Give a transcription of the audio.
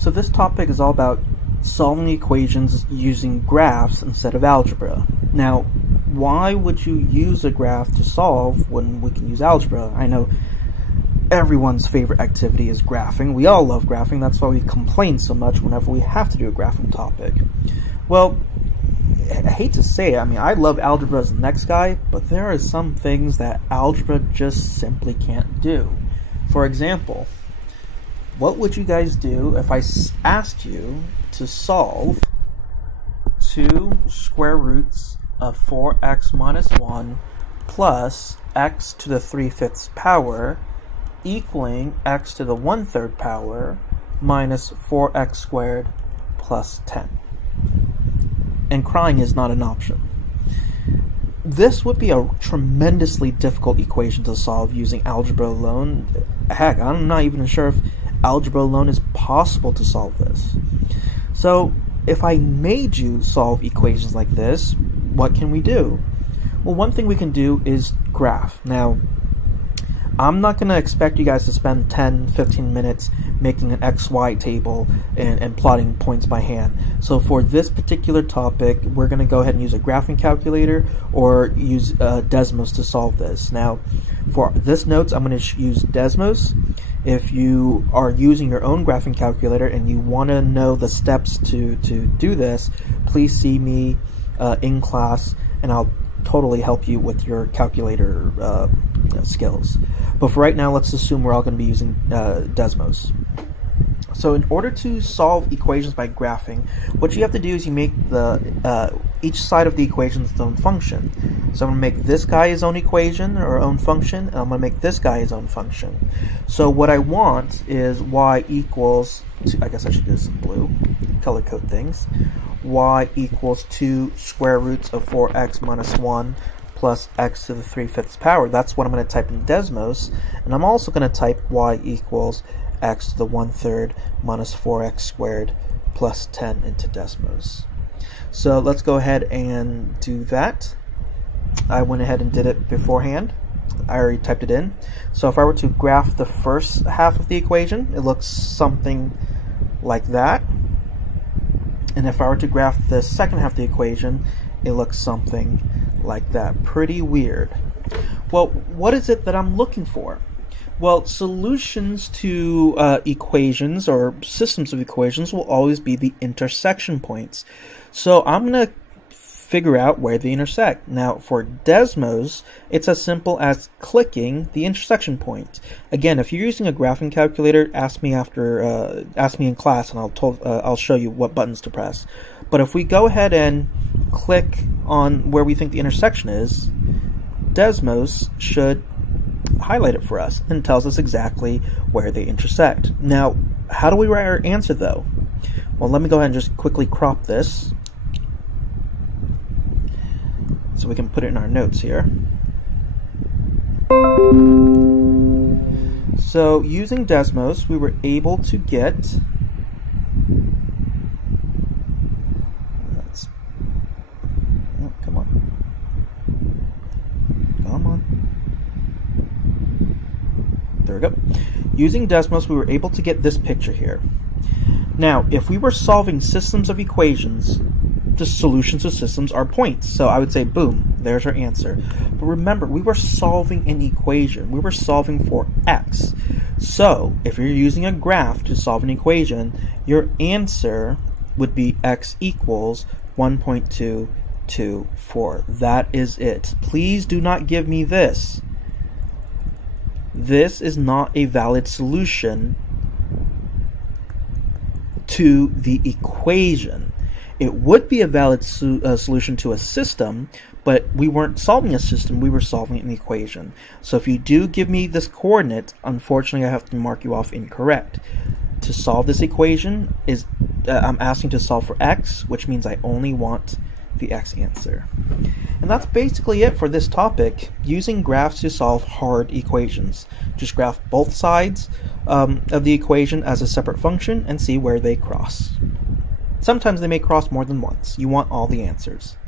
So this topic is all about solving equations using graphs instead of algebra. Now, why would you use a graph to solve when we can use algebra? I know everyone's favorite activity is graphing. We all love graphing. That's why we complain so much whenever we have to do a graphing topic. Well, I hate to say it, I mean, I love algebra as the next guy, but there are some things that algebra just simply can't do. For example, what would you guys do if I asked you to solve 2 square roots of 4x minus 1 plus x to the 3/5 power equaling x to the 1/3 power minus 4x squared plus 10? And crying is not an option. This would be a tremendously difficult equation to solve using algebra alone. Heck, I'm not even sure if algebra alone is possible to solve this. So if I made you solve equations like this, what can we do? Well, one thing we can do is graph. Now, I'm not going to expect you guys to spend 10-15 minutes making an XY table and plotting points by hand. So for this particular topic, we're going to go ahead and use a graphing calculator or use Desmos to solve this. Now, for this notes, I'm going to use Desmos. If you are using your own graphing calculator and you want to know the steps to do this, please see me in class and I'll totally help you with your calculator skills. But for right now, let's assume we're all going to be using Desmos. So in order to solve equations by graphing, what you have to do is you make each side of the equation its own function. So I'm going to make this guy his own equation or own function, and I'm going to make this guy his own function. So what I want is y equals, I guess I should do this in blue, color code things, y equals 2 square roots of 4x minus 1 plus x to the 3/5 power. That's what I'm going to type in Desmos, and I'm also going to type y equals x to the 1/3 minus 4x squared plus 10 into Desmos. So let's go ahead and do that. I went ahead and did it beforehand. I already typed it in. So if I were to graph the first half of the equation, it looks something like that. And if I were to graph the second half of the equation, it looks something like that. Pretty weird. Well, what is it that I'm looking for? Well, solutions to equations or systems of equations will always be the intersection points. So I'm going to figure out where they intersect. Now, for Desmos, it's as simple as clicking the intersection point. Again, if you're using a graphing calculator, ask me in class, and I'll show you what buttons to press. But if we go ahead and click on where we think the intersection is, Desmos should highlight it for us and tells us exactly where they intersect. Now, how do we write our answer though? Well, let me go ahead and just quickly crop this so we can put it in our notes here. So using Desmos, we were able to get There we go. Using Desmos, we were able to get this picture here. Now, if we were solving systems of equations, the solutions to systems are points. So I would say, boom, there's our answer. But remember, we were solving an equation. We were solving for x. So if you're using a graph to solve an equation, your answer would be x equals 1.224. That is it. Please do not give me this. This is not a valid solution to the equation. It would be a valid solution to a system, but we weren't solving a system, we were solving an equation. So if you do give me this coordinate, unfortunately I have to mark you off incorrect. To solve this equation, I'm asking to solve for x, which means I only want the x answer. And that's basically it for this topic, using graphs to solve hard equations. Just graph both sides of the equation as a separate function and see where they cross. Sometimes they may cross more than once. You want all the answers.